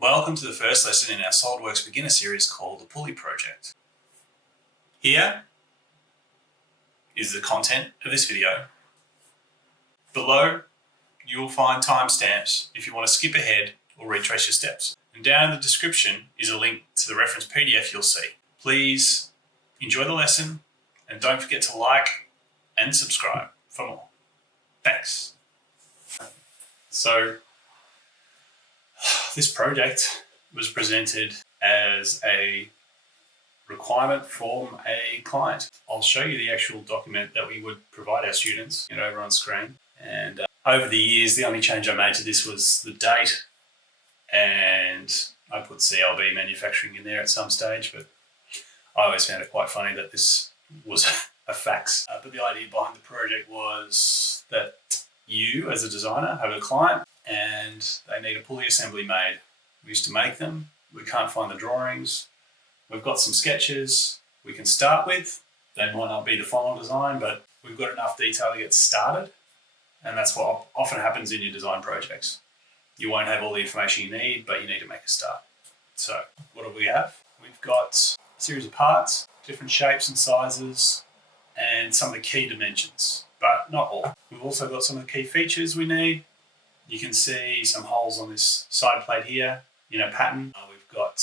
Welcome to the first lesson in our SolidWorks beginner series called the Pulley Project. Here is the content of this video. Below, you will find timestamps if you want to skip ahead or retrace your steps. And down in the description is a link to the reference PDF you'll see. Please enjoy the lesson and don't forget to like and subscribe for more. Thanks. So, this project was presented as a requirement from a client. I'll show you the actual document that we would provide our students over on screen. And over the years, the only change I made to this was the date, and I put CLB manufacturing in there at some stage, but I always found it quite funny that this was a fax. But the idea behind the project was that you, as a designer, have a client and they need a pulley assembly made. We used to make them. We can't find the drawings. We've got some sketches we can start with. They might not be the final design, but we've got enough detail to get started. And that's what often happens in your design projects. You won't have all the information you need, but you need to make a start. So what do we have? We've got a series of parts, different shapes and sizes, and some of the key dimensions, but not all. We've also got some of the key features we need. You can see some holes on this side plate here, pattern. We've got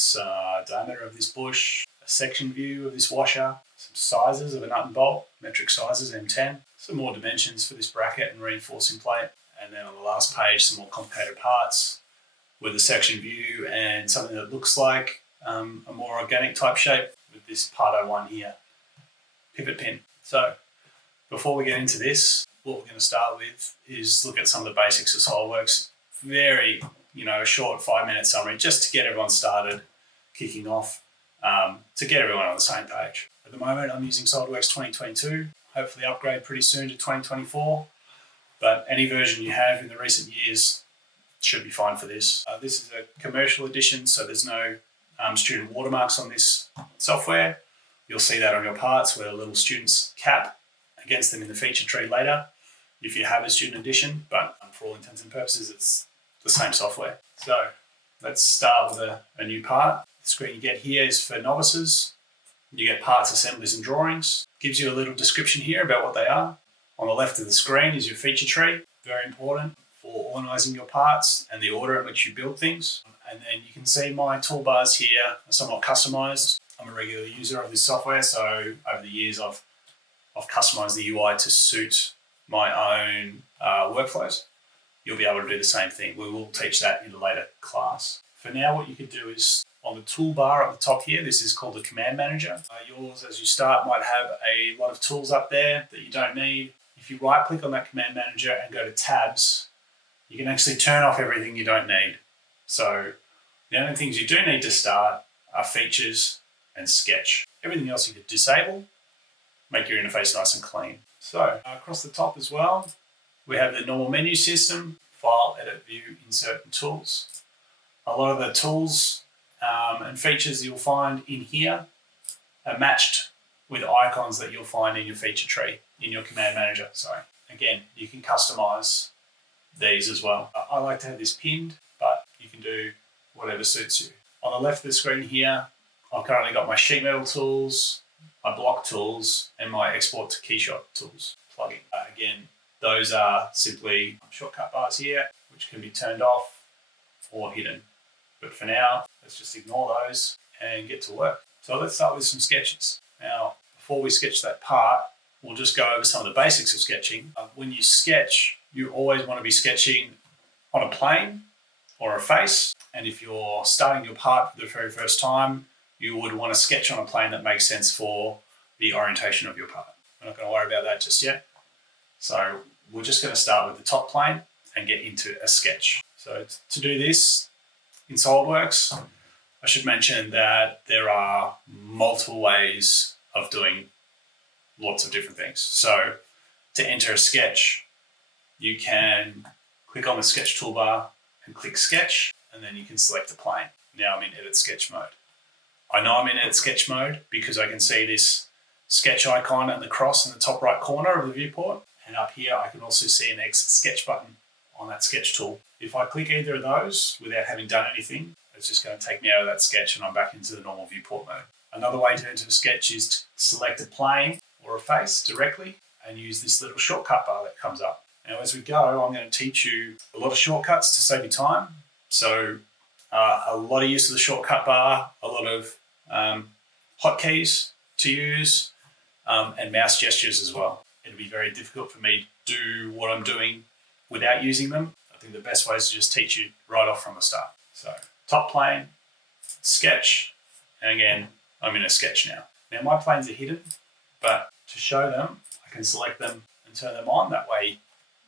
diameter of this bush, a section view of this washer, some sizes of a nut and bolt, metric sizes, M10, some more dimensions for this bracket and reinforcing plate. And then on the last page, some more complicated parts with a section view and something that looks like a more organic type shape with this P02 here, pivot pin. So before we get into this, what we're going to start with is look at some of the basics of SolidWorks. Very, a short 5-minute summary just to get everyone started, kicking off, to get everyone on the same page. At the moment, I'm using SolidWorks 2022, hopefully upgrade pretty soon to 2024, but any version you have in the recent years should be fine for this. This is a commercial edition, so there's no student watermarks on this software. You'll see that on your parts with a little student's cap against them in the feature tree later if you have a student edition, but for all intents and purposes, it's the same software. So let's start with a new part. The screen you get here is for novices. You get parts, assemblies, and drawings. Gives you a little description here about what they are. On the left of the screen is your feature tree. Very important for organizing your parts and the order in which you build things. And then you can see my toolbars here are somewhat customized. I'm a regular user of this software, so over the years I've customized the UI to suit my own workflows. You'll be able to do the same thing. We will teach that in a later class. For now, what you could do is on the toolbar at the top here, this is called the command manager. Yours, as you start, might have a lot of tools up there that you don't need. If you right click on that command manager and go to tabs, you can actually turn off everything you don't need. So the only things you do need to start are features and sketch. Everything else you could disable, make your interface nice and clean. So across the top as well, we have the normal menu system, file, edit, view, insert, and tools. A lot of the tools and features you'll find in here are matched with icons that you'll find in your feature tree, in your command manager, sorry. Again, you can customize these as well. I like to have this pinned, but you can do whatever suits you. On the left of the screen here, I've currently got my sheet metal tools, my block tools, and my export to keyshot tools plugin. Again, those are simply shortcut bars here, which can be turned off or hidden. But for now, let's just ignore those and get to work. So let's start with some sketches. Now, before we sketch that part, we'll just go over some of the basics of sketching. When you sketch, you always want to be sketching on a plane or a face. And if you're starting your part for the very first time, you would want to sketch on a plane that makes sense for the orientation of your part. We're not going to worry about that just yet. So we're just going to start with the top plane and get into a sketch. So to do this in SolidWorks, I should mention that there are multiple ways of doing lots of different things. So to enter a sketch, you can click on the sketch toolbar and click sketch, and then you can select a plane. Now I'm in edit sketch mode. I know I'm in edit sketch mode because I can see this sketch icon and the cross in the top right corner of the viewport. And up here, I can also see an exit sketch button on that sketch tool. If I click either of those without having done anything, It's just going to take me out of that sketch and I'm back into the normal viewport mode. Another way to enter a sketch is to select a plane or a face directly and use this little shortcut bar that comes up. Now as we go, I'm going to teach you a lot of shortcuts to save you time. So a lot of use of the shortcut bar, a lot of hotkeys to use, and mouse gestures as well. It'll be very difficult for me to do what I'm doing without using them. I think the best way is to just teach you right off from the start. So top plane, sketch, and again, I'm in a sketch now. Now my planes are hidden, but to show them, I can select them and turn them on. That way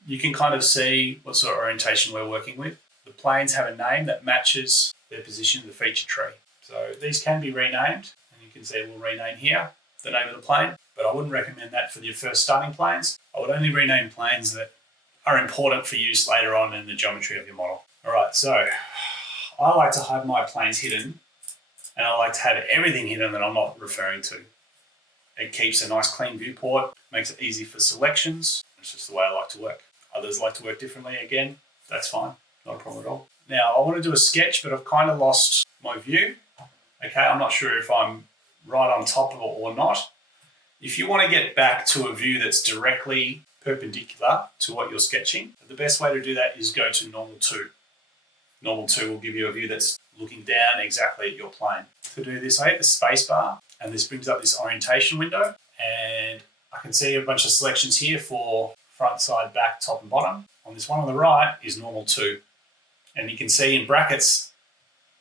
you can kind of see what sort of orientation we're working with. The planes have a name that matches their position in the feature tree. So these can be renamed, and you can see we'll rename here the name of the plane, but I wouldn't recommend that for your first starting planes. I would only rename planes that are important for use later on in the geometry of your model. All right, so I like to have my planes hidden, and I like to have everything hidden that I'm not referring to. It keeps a nice clean viewport, makes it easy for selections. It's just the way I like to work. Others like to work differently. Again, that's fine, not a problem at all. Now I want to do a sketch, but I've kind of lost my view. Okay, I'm not sure if I'm right on top of it or not. If you want to get back to a view that's directly perpendicular to what you're sketching, the best way to do that is go to normal 2. Normal 2 will give you a view that's looking down exactly at your plane. To do this, I hit the space bar, and this brings up this orientation window, and I can see a bunch of selections here for front, side, back, top and bottom. On this one on the right is normal 2, and you can see in brackets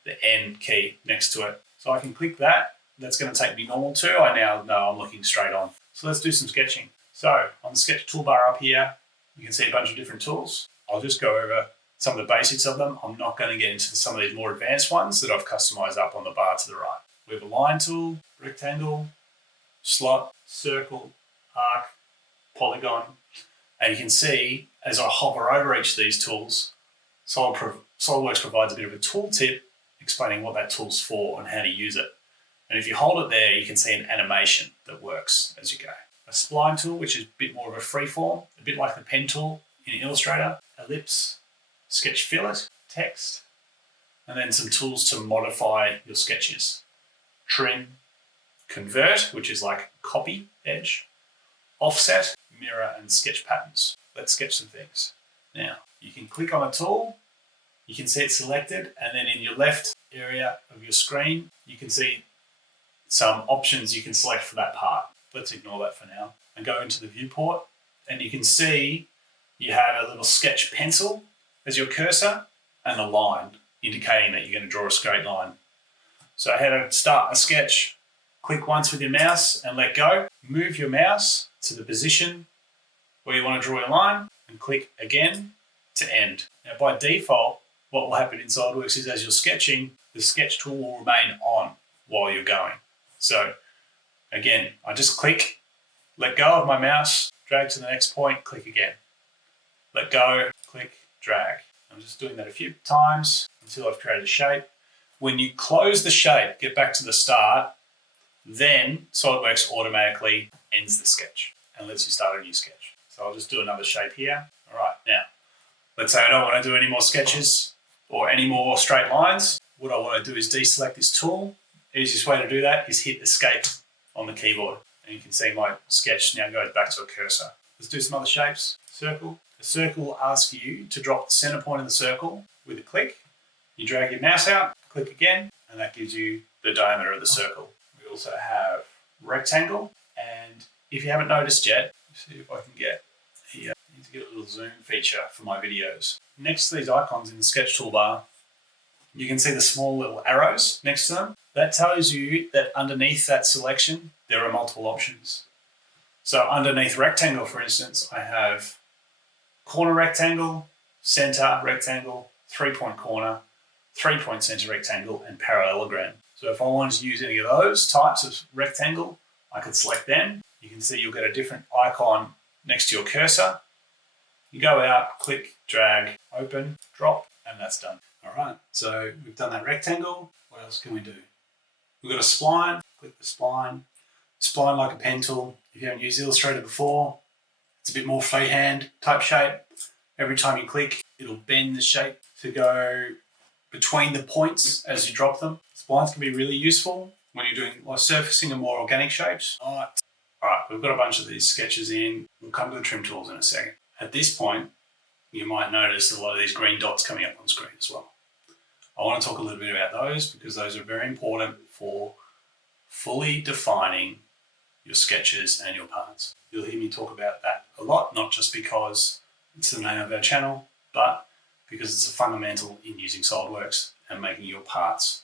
the N key next to it. So I can click that. That's going to take me normal 2. I now know I'm looking straight on. So let's do some sketching. So on the sketch toolbar up here, you can see a bunch of different tools. I'll just go over some of the basics of them. I'm not going to get into some of these more advanced ones that I've customized up on the bar to the right. We have a line tool, rectangle, slot, circle, arc, polygon. And you can see as I hover over each of these tools, SolidWorks provides a bit of a tooltip explaining what that tool's for and how to use it. And if you hold it there, you can see an animation that works as you go. A spline tool, which is a bit more of a free form, a bit like the pen tool in Illustrator, ellipse, sketch fillet, text, and then some tools to modify your sketches. Trim, convert, which is like copy edge, offset, mirror, and sketch patterns. Let's sketch some things. Now, you can click on a tool, you can see it selected, and then in your left area of your screen, you can see some options you can select for that part. Let's ignore that for now and go into the viewport, and you can see you have a little sketch pencil as your cursor and a line indicating that you're going to draw a straight line. So how to start a sketch, click once with your mouse and let go. Move your mouse to the position where you want to draw your line and click again to end. Now by default, what will happen in SolidWorks is as you're sketching, the sketch tool will remain on while you're going. So again, I just click, let go of my mouse, drag to the next point, click again. Let go, click, drag. I'm just doing that a few times until I've created a shape. When you close the shape, get back to the start, then SolidWorks automatically ends the sketch and lets you start a new sketch. So I'll just do another shape here. All right, now, let's say I don't want to do any more sketches or any more straight lines. What I want to do is deselect this tool. Easiest way to do that is hit escape on the keyboard. And you can see my sketch now goes back to a cursor. Let's do some other shapes. Circle. A circle will ask you to drop the center point of the circle with a click. You drag your mouse out, click again, and that gives you the diameter of the circle. We also have rectangle, and if you haven't noticed yet, see if I can get here. I need to get a little zoom feature for my videos. Next to these icons in the sketch toolbar, you can see the small little arrows next to them. That tells you that underneath that selection, there are multiple options. So underneath rectangle, for instance, I have corner rectangle, center rectangle, 3-point corner, 3-point center rectangle, and parallelogram. So if I wanted to use any of those types of rectangle, I could select them. You can see you'll get a different icon next to your cursor. You go out, click, drag, open, drop, and that's done. All right, so we've done that rectangle. What else can we do? We've got a spline, click the spline. Spline like a pen tool. If you haven't used Illustrator before, it's a bit more freehand type shape. Every time you click, it'll bend the shape to go between the points as you drop them. Splines can be really useful when you're doing surfacing and more organic shapes. All right, we've got a bunch of these sketches in. We'll come to the trim tools in a second. At this point, you might notice a lot of these green dots coming up on screen as well. I want to talk a little bit about those because those are very important for fully defining your sketches and your parts. You'll hear me talk about that a lot, not just because it's the name of our channel, but because it's a fundamental in using SolidWorks and making your parts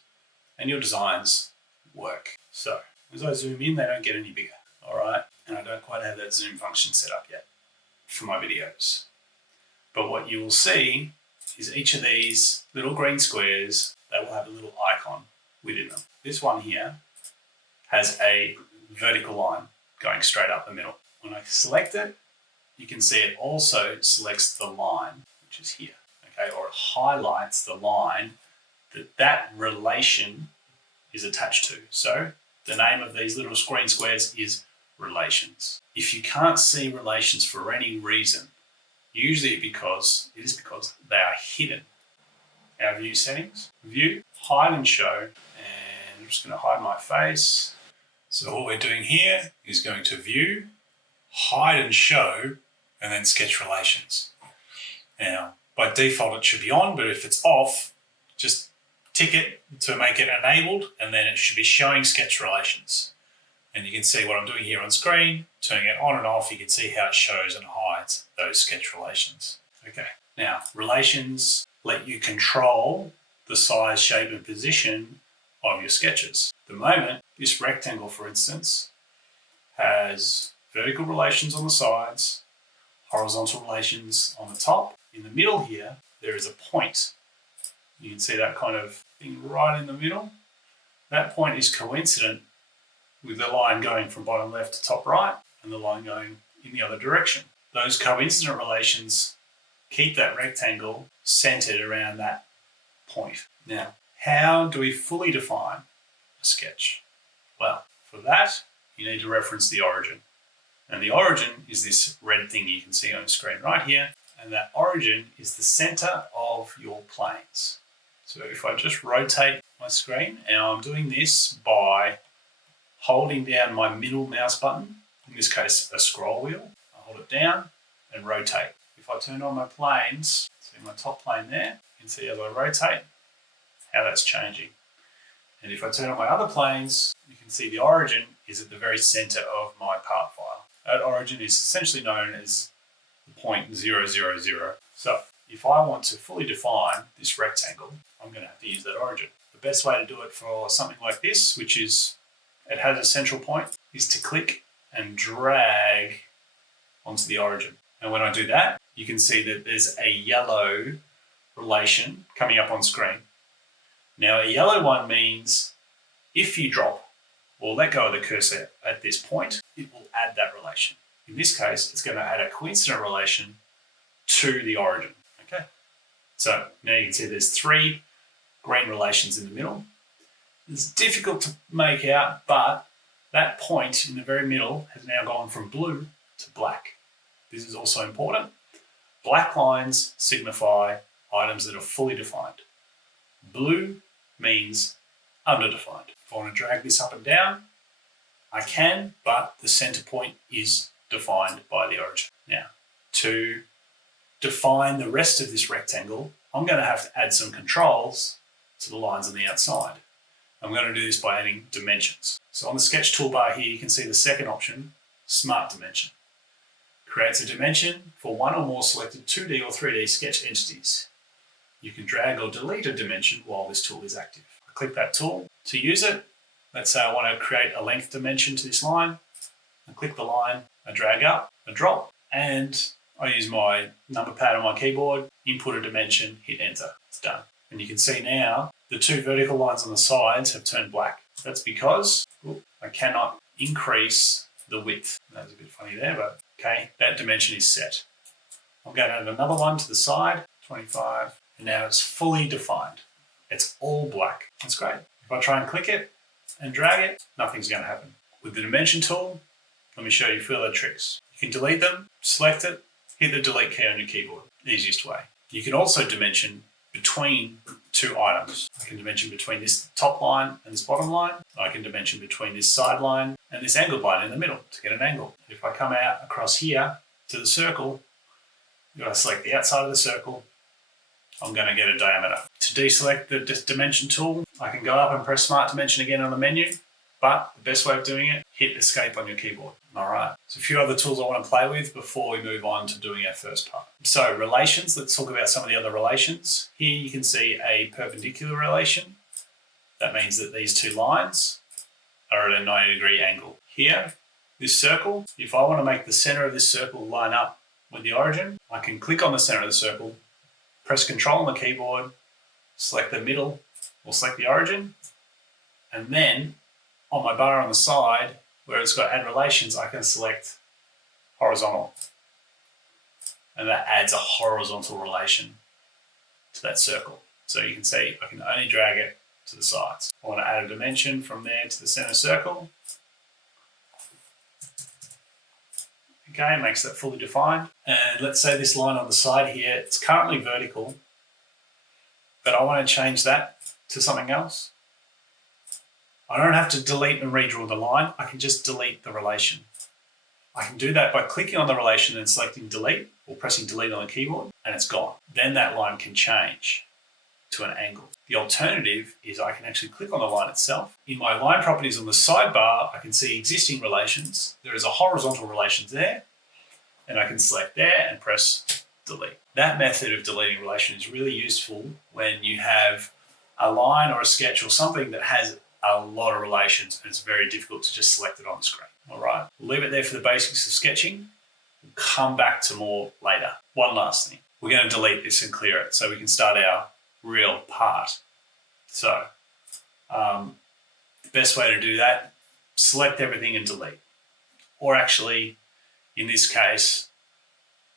and your designs work. So as I zoom in, they don't get any bigger, all right? And I don't quite have that zoom function set up yet for my videos. But what you will see is each of these little green squares, they will have a little icon within them. This one here has a vertical line going straight up the middle. When I select it, you can see it also selects the line, which is here, okay? Or it highlights the line that relation is attached to. So the name of these little green squares is relations. If you can't see relations for any reason, usually it is because they are hidden. Our view settings, view, hide and show, and I'm just going to hide my face. So what we're doing here is going to view, hide and show, and then sketch relations. Now, by default it should be on, but if it's off, just tick it to make it enabled, and then it should be showing sketch relations. And you can see what I'm doing here on screen, turning it on and off, you can see how it shows and hides those sketch relations. Okay, now relations let you control the size, shape and position of your sketches. At the moment, this rectangle, for instance, has vertical relations on the sides, horizontal relations on the top. In the middle here, there is a point. You can see that kind of thing right in the middle. That point is coincident with the line going from bottom left to top right and the line going in the other direction. Those coincident relations keep that rectangle centered around that point. Now, how do we fully define a sketch? Well, for that, you need to reference the origin. And the origin is this red thing you can see on the screen right here. And that origin is the center of your planes. So if I just rotate my screen, and I'm doing this by holding down my middle mouse button, in this case a scroll wheel, I hold it down and rotate. If I turn on my planes, see my top plane there, you can see as I rotate how that's changing. And if I turn on my other planes, you can see the origin is at the very center of my part file. That origin is essentially known as the point 000. So if I want to fully define this rectangle, I'm going to have to use that origin. The best way to do it for something like this, which is it has a central point, is to click and drag onto the origin. And when I do that, you can see that there's a yellow relation coming up on screen. Now a yellow one means if you drop or let go of the cursor at this point, it will add that relation. In this case, it's going to add a coincident relation to the origin. Okay. So now you can see there's three green relations in the middle. It's difficult to make out, but that point in the very middle has now gone from blue to black. This is also important. Black lines signify items that are fully defined. Blue means underdefined. If I want to drag this up and down, I can, but the center point is defined by the origin. Now, to define the rest of this rectangle, I'm going to have to add some controls to the lines on the outside. I'm going to do this by adding dimensions. So on the sketch toolbar here, you can see the second option, Smart Dimension. Creates a dimension for one or more selected 2D or 3D sketch entities. You can drag or delete a dimension while this tool is active. I click that tool. To use it, let's say I want to create a length dimension to this line. I click the line, I drag up, I drop, and I use my number pad on my keyboard, input a dimension, hit enter. It's done. And you can see now the two vertical lines on the sides have turned black. That's because I cannot increase the width. That was a bit funny there, but okay, that dimension is set. I'm going to add another one to the side, 25, and now it's fully defined. It's all black. That's great. If I try and click it and drag it, nothing's going to happen. With the dimension tool, let me show you further tricks. You can delete them, select it, hit the delete key on your keyboard. Easiest way. You can also dimension between two items. I can dimension between this top line and this bottom line. I can dimension between this side line and this angled line in the middle to get an angle. If I come out across here to the circle, I'm going to select the outside of the circle. I'm going to get a diameter. To deselect the dimension tool, I can go up and press Smart Dimension again on the menu, but the best way of doing it, hit Escape on your keyboard. All right, so a few other tools I want to play with before we move on to doing our first part. So relations, let's talk about some of the other relations. Here you can see a perpendicular relation. That means that these two lines are at a 90-degree angle. Here, this circle, if I want to make the center of this circle line up with the origin, I can click on the center of the circle, press Control on the keyboard, select the middle or select the origin, and then on my bar on the side, where it's got Add Relations, I can select Horizontal. And that adds a horizontal relation to that circle. So you can see I can only drag it to the sides. I want to add a dimension from there to the center circle. Okay, makes that fully defined. And let's say this line on the side here, it's currently vertical, but I want to change that to something else. I don't have to delete and redraw the line. I can just delete the relation. I can do that by clicking on the relation and selecting delete or pressing delete on the keyboard, and it's gone. Then that line can change to an angle. The alternative is I can actually click on the line itself. In my line properties on the sidebar, I can see existing relations. There is a horizontal relations there, and I can select there and press delete. That method of deleting relation is really useful when you have a line or a sketch or something that has a lot of relations and it's very difficult to just select it on the screen. All right, we'll leave it there for the basics of sketching. We'll come back to more later. One last thing. We're going to delete this and clear it so we can start our real part. So the best way to do that, select everything and delete. Or actually, in this case,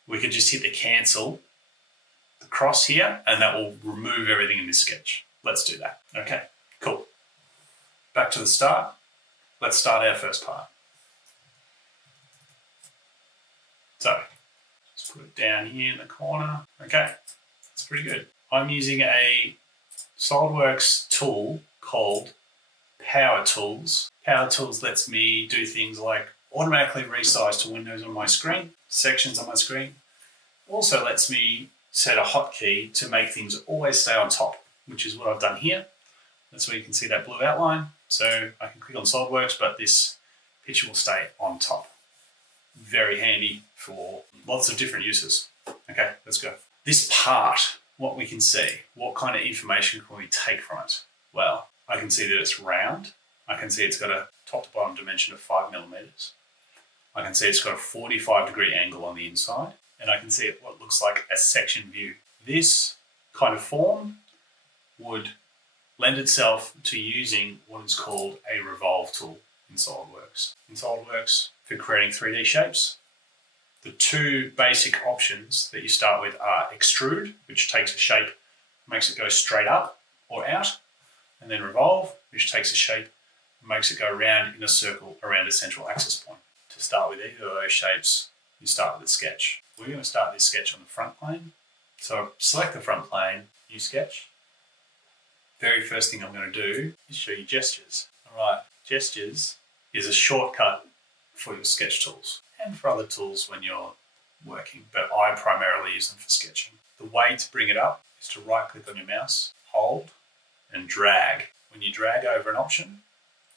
we could just hit the cancel, the cross here, and that will remove everything in this sketch. Let's do that. Okay, cool. Back to the start. Let's start our first part. So, just put it down here in the corner. Okay, that's pretty good. I'm using a SolidWorks tool called Power Tools. Power Tools lets me do things like automatically resize to windows on my screen, sections on my screen. Also lets me set a hotkey to make things always stay on top, which is what I've done here. That's where you can see that blue outline. So I can click on SolidWorks, but this picture will stay on top. Very handy for lots of different uses. Okay, let's go. This part, what we can see, what kind of information can we take from it? Well, I can see that it's round. I can see it's got a top to bottom dimension of 5 millimeters. I can see it's got a 45-degree angle on the inside, and I can see what looks like a section view. This kind of form would lend itself to using what is called a Revolve tool in SolidWorks. In SolidWorks, for creating 3D shapes, the two basic options that you start with are extrude, which takes a shape, makes it go straight up or out, and then revolve, which takes a shape and makes it go around in a circle around a central axis point. To start with either of those shapes, you start with a sketch. We're going to start this sketch on the front plane. So select the front plane, new sketch. Very first thing I'm going to do is show you gestures. All right, gestures is a shortcut for your sketch tools and for other tools when you're working, but I primarily use them for sketching. The way to bring it up is to right click on your mouse, hold and drag. When you drag over an option,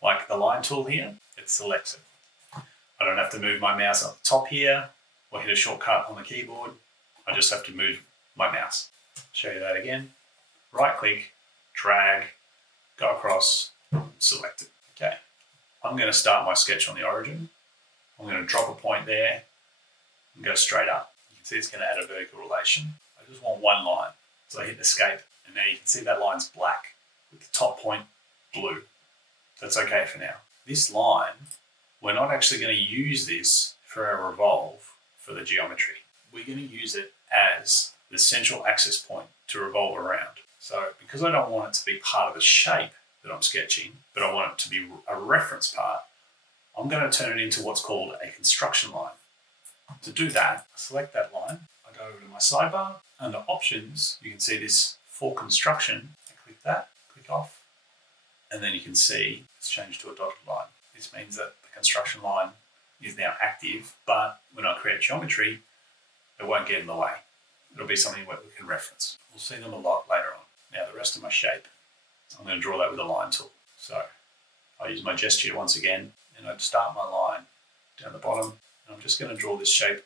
like the line tool here, it selects it. I don't have to move my mouse up the top here or hit a shortcut on the keyboard. I just have to move my mouse. Show you that again. Right click, drag, go across, select it. Okay, I'm going to start my sketch on the origin. I'm going to drop a point there and go straight up. You can see it's going to add a vertical relation. I just want one line. So I hit escape, and now you can see that line's black with the top point blue. That's okay for now. This line, we're not actually going to use this for our revolve for the geometry. We're going to use it as the central axis point to revolve around. So because I don't want it to be part of the shape that I'm sketching, but I want it to be a reference part, I'm going to turn it into what's called a construction line. To do that, I select that line, I go over to my sidebar. Under options, you can see this for construction, I click that, click off, and then you can see it's changed to a dotted line. This means that the construction line is now active, but when I create geometry, it won't get in the way. It'll be something that we can reference. We'll see them a lot later on. Now the rest of my shape, I'm going to draw that with a line tool. So I use my gesture once again, and I start my line down the bottom, and I'm just going to draw this shape in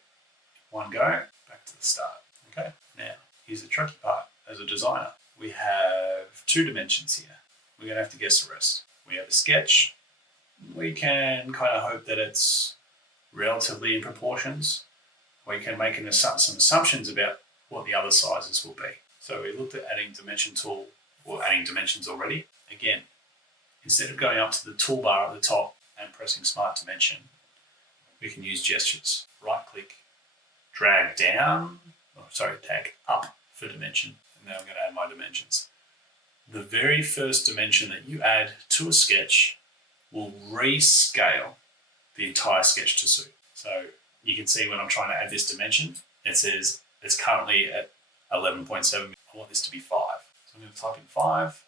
one go, back to the start. Okay, now here's the tricky part. As a designer, we have 2 dimensions here. We're going to have to guess the rest. We have a sketch. We can kind of hope that it's relatively in proportions. We can make some assumptions about what the other sizes will be. So we looked at adding dimension tool, or adding dimensions already. Again, instead of going up to the toolbar at the top and pressing Smart Dimension, we can use gestures. Right click, drag up for dimension. And now I'm going to add my dimensions. The very first dimension that you add to a sketch will rescale the entire sketch to suit. So you can see when I'm trying to add this dimension, it says it's currently at 11.7. I want this to be 5. So I'm going to type in 5,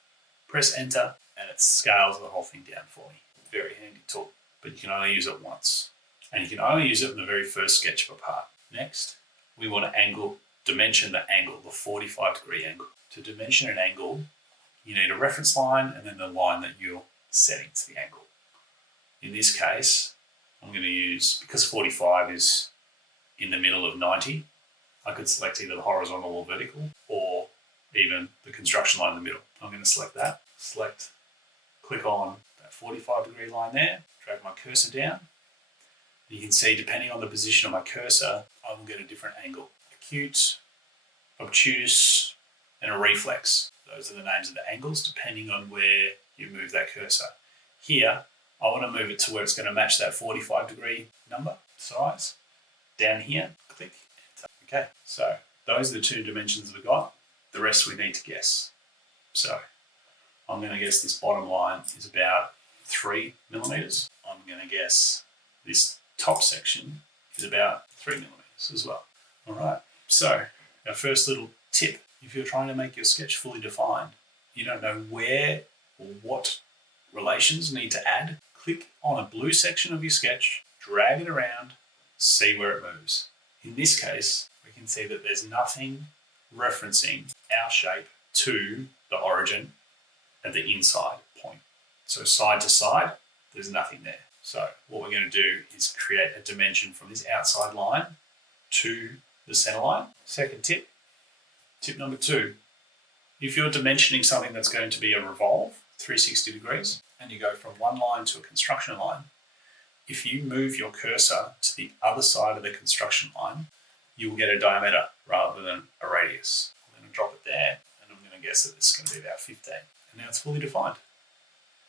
press enter, and it scales the whole thing down for me. Very handy tool, but you can only use it once. And you can only use it in the very first sketch of a part. Next, we want to dimension the angle, the 45-degree angle. To dimension an angle, you need a reference line and then the line that you're setting to the angle. In this case, I'm going to use, because 45 is in the middle of 90, I could select either the horizontal or vertical, or even the construction line in the middle. I'm going to select that. Click on that 45-degree line there, drag my cursor down. You can see, depending on the position of my cursor, I will get a different angle. Acute, obtuse, and a reflex. Those are the names of the angles, depending on where you move that cursor. Here, I want to move it to where it's going to match that 45-degree number, size. Down here, click, enter. Okay, so those are the 2 dimensions we've got. The rest we need to guess. So I'm going to guess this bottom line is about 3 millimeters. I'm going to guess this top section is about 3 millimeters as well. All right, so our first little tip, if you're trying to make your sketch fully defined, you don't know where or what relations need to add, click on a blue section of your sketch, drag it around, see where it moves. In this case, we can see that there's nothing referencing our shape to the origin at the inside point. So side to side, there's nothing there. So what we're going to do is create a dimension from this outside line to the center line. Second tip, tip number 2. If you're dimensioning something that's going to be a revolve, 360 degrees, and you go from one line to a construction line, if you move your cursor to the other side of the construction line, you will get a diameter rather than a radius. I'm going to drop it there, and I'm going to guess that this is going to be about 15. And now it's fully defined.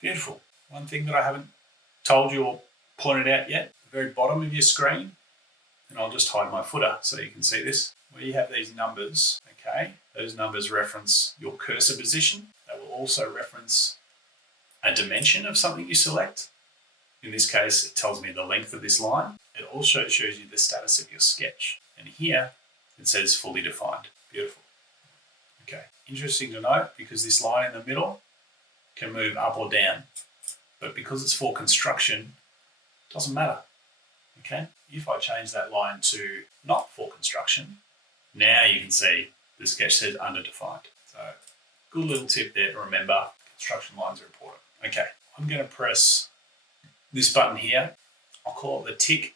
Beautiful. One thing that I haven't told you or pointed out yet, the very bottom of your screen, and I'll just hide my footer so you can see this, where you have these numbers, okay, those numbers reference your cursor position. They will also reference a dimension of something you select. In this case, it tells me the length of this line. It also shows you the status of your sketch. And here, it says fully defined. Beautiful. Okay, interesting to note, because this line in the middle can move up or down. But because it's for construction, it doesn't matter. Okay, if I change that line to not for construction, now you can see the sketch says underdefined. So, good little tip there to remember, construction lines are important. Okay, I'm going to press this button here. I'll call it the tick,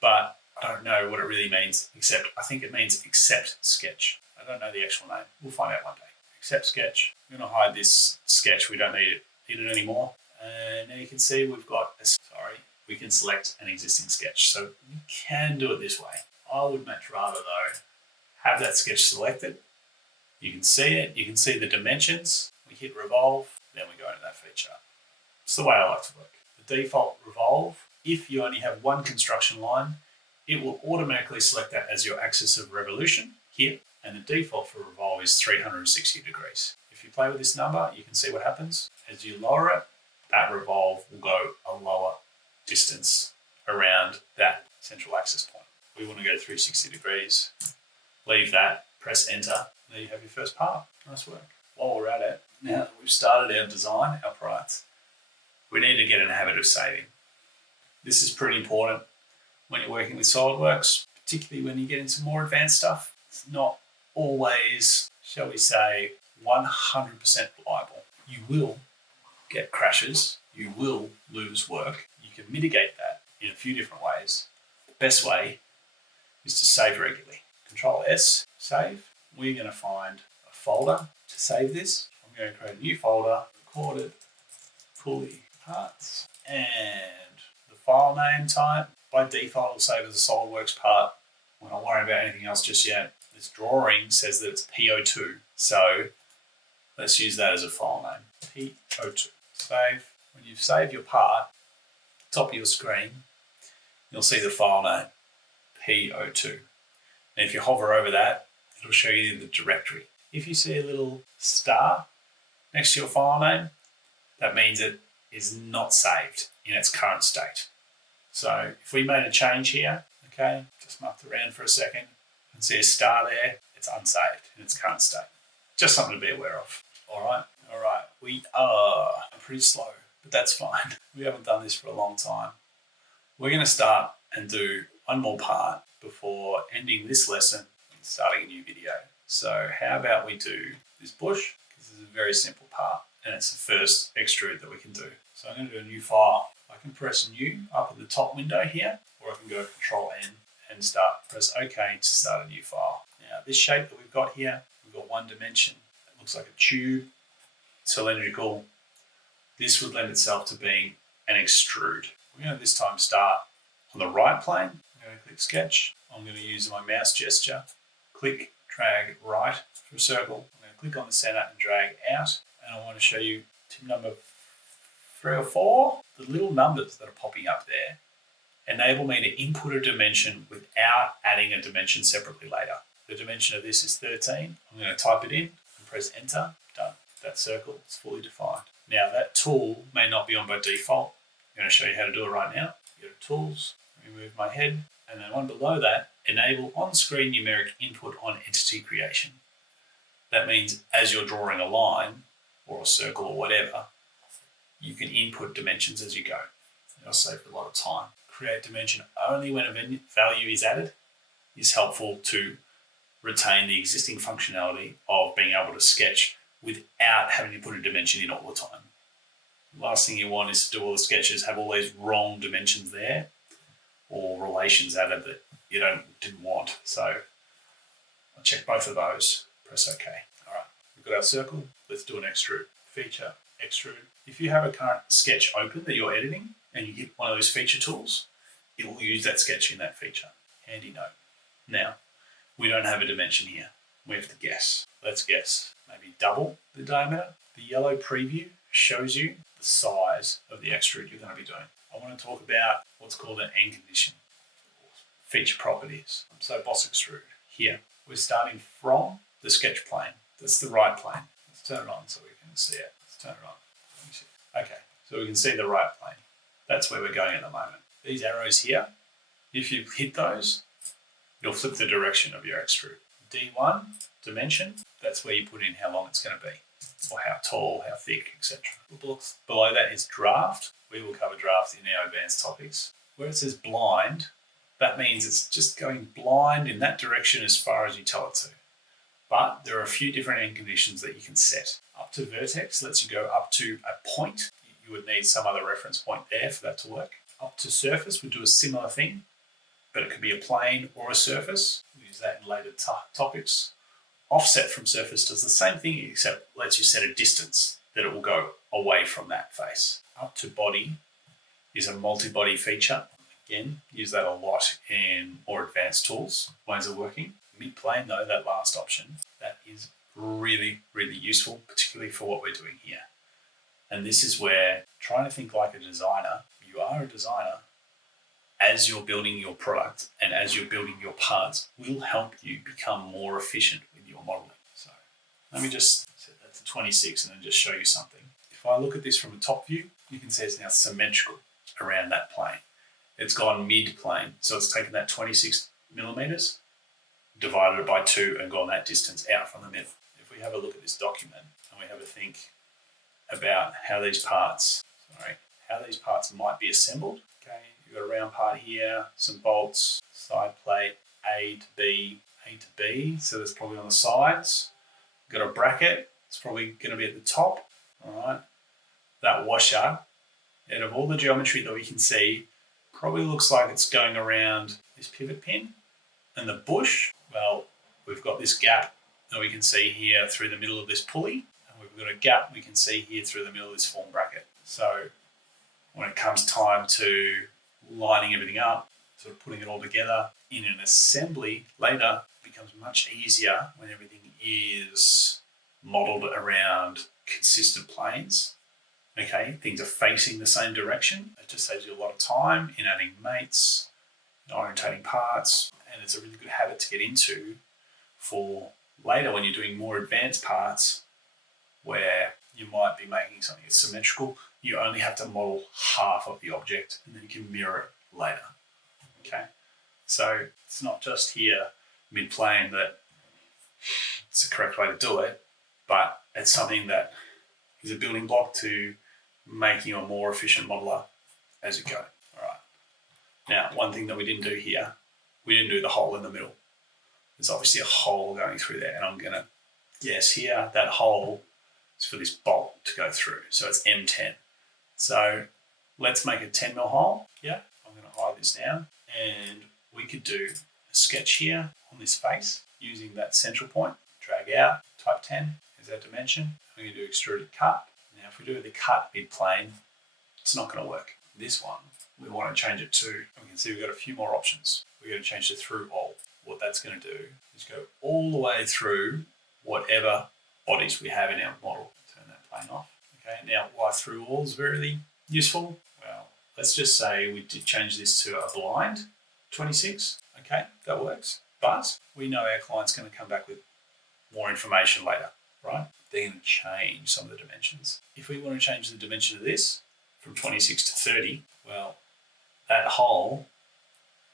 but I don't know what it really means, except I think it means accept sketch. I don't know the actual name. We'll find out one day. Accept sketch. I'm going to hide this sketch. We don't need it anymore. And now you can see we've got we can select an existing sketch. So you can do it this way. I would much rather though have that sketch selected. You can see it. You can see the dimensions. We hit revolve, then we go into that feature. It's the way I like to work. The default revolve, if you only have one construction line, it will automatically select that as your axis of revolution here. And the default for revolve is 360 degrees. If you play with this number, you can see what happens. As you lower it, that revolve will go a lower distance around that central axis point. We want to go 360 degrees. Leave that, press enter. There you have your first part. Nice work. while we're at it, now that we've started our design, our product, we need to get in a habit of saving. This is pretty important when you're working with SolidWorks, particularly when you get into more advanced stuff. It's not always, shall we say, 100% reliable. You will get crashes, you will lose work. You can mitigate that in a few different ways. The best way is to save regularly. Control S, save. We're going to find a folder to save this. I'm going to create a new folder, recorded Pulley parts, and the file name type. By default, it'll save as a SolidWorks part. We're not worrying about anything else just yet. This drawing says that it's P02, so let's use that as a file name. P02. Save. When you've saved your part, top of your screen, you'll see the file name, P02. And if you hover over that, it'll show you the directory. If you see a little star next to your file name, that means it is not saved in its current state. So if we made a change here, okay, just mucked around for a second and see a star there, it's unsaved in its current state. Just something to be aware of. All right, we are pretty slow, but that's fine. We haven't done this for a long time. We're going to start and do one more part before ending this lesson and starting a new video. So how about we do this bush, because this is a very simple part and it's the first extrude that we can do. So I'm going to do a new file. I can press new up at the top window here, or I can go Control N and press OK to start a new file. Now this shape that we've got here, we've got one dimension. It looks like a tube, cylindrical. This would lend itself to being an extrude. We're going to this time start on the right plane. I'm going to click Sketch. I'm going to use my mouse gesture. Click, drag right for a circle. I'm going to click on the center and drag out. And I want to show you tip number 3 or 4. The little numbers that are popping up there enable me to input a dimension without adding a dimension separately later. The dimension of this is 13. I'm going to type it in and press enter. Done. That circle is fully defined. Now that tool may not be on by default. I'm going to show you how to do it right now. Go to Tools, remove my head, and then one below that, enable on-screen numeric input on entity creation. That means as you're drawing a line or a circle or whatever, you can input dimensions as you go. It'll save a lot of time. Create dimension only when a value is added is helpful to retain the existing functionality of being able to sketch without having to put a dimension in all the time. The last thing you want is to do all the sketches, have all these wrong dimensions there or relations added that you didn't want. So I'll check both of those, press OK. All right, we've got our circle. Let's do an extrude. Feature, extrude. If you have a current sketch open that you're editing and you hit one of those feature tools, it will use that sketch in that feature. Handy note. Now, we don't have a dimension here. We have to guess. Let's guess. Maybe double the diameter. The yellow preview shows you the size of the extrude you're going to be doing. I want to talk about what's called an end condition, feature properties. So boss extrude. Here, we're starting from the sketch plane. That's the right plane. Let's turn it on so we can see it. Let's turn it on. Let me see. Okay, so we can see the right plane. That's where we're going at the moment. These arrows here, if you hit those, you'll flip the direction of your extrude. D1, dimension, that's where you put in how long it's going to be, or how tall, how thick, etc. Below that is draft. We will cover draft in our advanced topics. Where it says blind, that means it's just going blind in that direction as far as you tell it to. But there are a few different end conditions that you can set. Up to vertex lets you go up to a point. You would need some other reference point there for that to work. Up to surface would do a similar thing, but it could be a plane or a surface. We'll use that in later topics. Offset from surface does the same thing, except lets you set a distance that it will go away from that face. Up to body is a multi-body feature. Again, use that a lot in more advanced tools, ways of working. Mid-plane though, that last option, that is really, really useful, particularly for what we're doing here. And this is where trying to think like a designer, you are a designer, as you're building your product and as you're building your parts will help you become more efficient with your modeling. So let me just set that to 26 and then just show you something. If I look at this from a top view, you can see it's now symmetrical around that plane. It's gone mid-plane, so it's taken that 26 millimeters, divided it by 2 and gone that distance out from the middle. If we have a look at this document and we have a think about how these parts might be assembled. Okay, you've got a round part here, some bolts, side plate, A to B, so that's probably on the sides. You've got a bracket, it's probably going to be at the top. All right, that washer, out of all the geometry that we can see, probably looks like it's going around this pivot pin. And the bush, well, we've got this gap that we can see here through the middle of this pulley, and we've got a gap we can see here through the middle of this form bracket. So when it comes time to lining everything up, sort of putting it all together in an assembly later, it becomes much easier when everything is modeled around consistent planes. Okay, things are facing the same direction. It just saves you a lot of time in adding mates, orientating parts, and it's a really good habit to get into for later when you're doing more advanced parts where you might be making something that's symmetrical. You only have to model half of the object and then you can mirror it later. Okay, so it's not just here mid-plane that it's the correct way to do it, but it's something that is a building block to making you a more efficient modeler as you go. All right. Now, one thing that we didn't do here, we didn't do the hole in the middle. There's obviously a hole going through there, and I'm going to guess here that hole is for this bolt to go through. So it's M10. So let's make a 10 mil hole. Yeah, I'm going to hide this now, and we could do a sketch here on this face using that central point. Drag out, type 10 is our dimension. We're going to do extruded cut. Now, if we do the cut mid-plane, it's not going to work. This one, we want to change it to, we can see we've got a few more options. We're going to change it through all. What that's going to do is go all the way through whatever bodies we have in our model. Turn that plane off. Okay, now why through all is really useful? Well, let's just say we did change this to a blind 26. Okay, that works. But we know our client's going to come back with more information later, right? They're going to change some of the dimensions. If we want to change the dimension of this from 26 to 30, well, that hole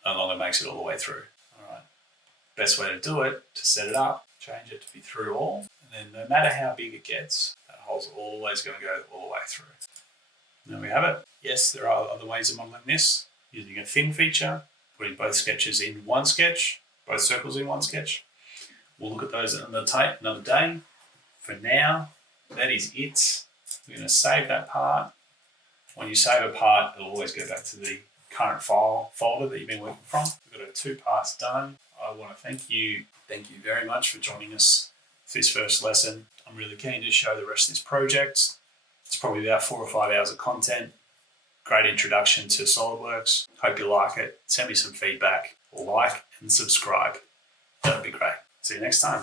no longer makes it all the way through. All right. Best way to do it, to set it up, change it to be through all, and then no matter how big it gets, that hole's always going to go all the way through. There we have it. Yes, there are other ways of modeling this, using a thin feature, putting both sketches in one sketch, both circles in one sketch. We'll look at those another day. For now, that is it. We're going to save that part. When you save a part, it'll always go back to the current folder that you've been working from. We've got our 2 parts done. I want to thank you very much for joining us for this first lesson. I'm really keen to show the rest of this project. It's probably about 4 or 5 hours of content. Great introduction to SolidWorks. Hope you like it. Send me some feedback, like and subscribe. That would be great. See you next time.